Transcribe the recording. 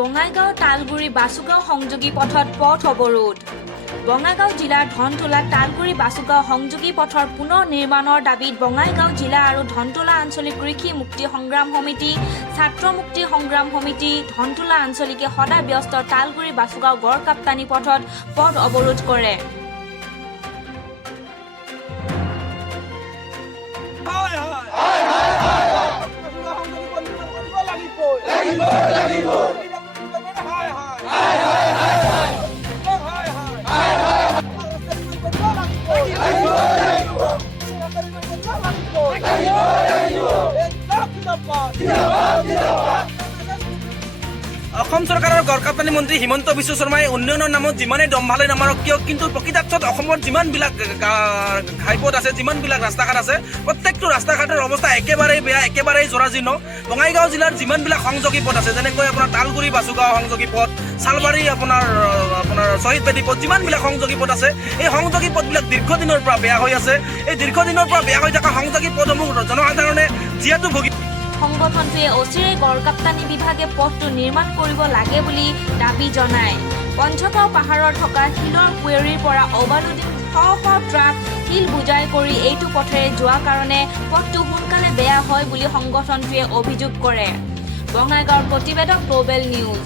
বঙাইগাঁও তালগুৰি বাসুগাঁও সংযোগী পথত পথ অৱৰোধ বঙাইগাঁও জিলাৰ ধনতোলা তালগুৰি বাসুগাঁও সংযোগী পথৰ পুনৰ নিৰ্মাণৰ দাবীত বঙাইগাঁও জিলা আৰু ধনতোলা আঞ্চলিক কৃষি মুক্তি সংগ্ৰাম সমিতি ছাত্ৰ মুক্তি সংগ্ৰাম সমিতি ধনতোলা আঞ্চলিকে সদায় ব্যস্ত তালগুৰি বাসুগাঁও গড়কাপ্তানি পথত পথ অৱৰোধ কৰে অসম চৰকাৰৰ গড়কাপ্তানি মন্ত্ৰী হিমন্ত বিশ্ব শৰ্মাই উন্নয়নৰ নামত যিমানেই দম্ভালে নামাৰক কিয় কিন্তু প্ৰকৃতাৰ্থত অসমৰ যিমানবিলাক ঘাইপথ আছে যিমানবিলাক ৰাস্তা ঘাট আছে প্ৰত্যেকটো ৰাস্তা ঘাটৰ অৱস্থা একেবাৰেই বেয়া একেবাৰেই জৰাজীৰ্ণ বঙাইগাঁও জিলাৰ যিমানবিলাক সংযোগী পথ আছে যেনেকৈ আপোনাৰ তালগুৰি বাসুগাঁও সংযোগী পথ চালবাৰী আপোনাৰ শ্বহীদ বেদী পথ যিমানবিলাক সংযোগী পথ আছে এই সংযোগী পথবিলাক দীৰ্ঘদিনৰ পৰা বেয়া হৈ আছে এই দীৰ্ঘদিনৰ পৰা বেয়া হৈ থকা সংযোগী পথসমূহ জনসাধাৰণে যিহেতু ভুগি সংগঠনটোৱে অচিৰেই গড়কাপ্তানি বিভাগে পথটো নিৰ্মাণ কৰিব লাগে বুলি দাবী জনায় পঞ্চগাঁও পাহাৰৰ থকা শিলৰ কুৱেৰীৰ পৰা অবানুদ্দিন শ ট্ৰাক শিল বুজাই কৰি এইটো পথেৰে যোৱা কাৰণে পথটো সোনকালে বেয়া হয় বুলি সংগঠনটোৱে অভিযোগ কৰে বঙাইগাঁৱৰ প্ৰতিবেদক গ্লোবেল নিউজ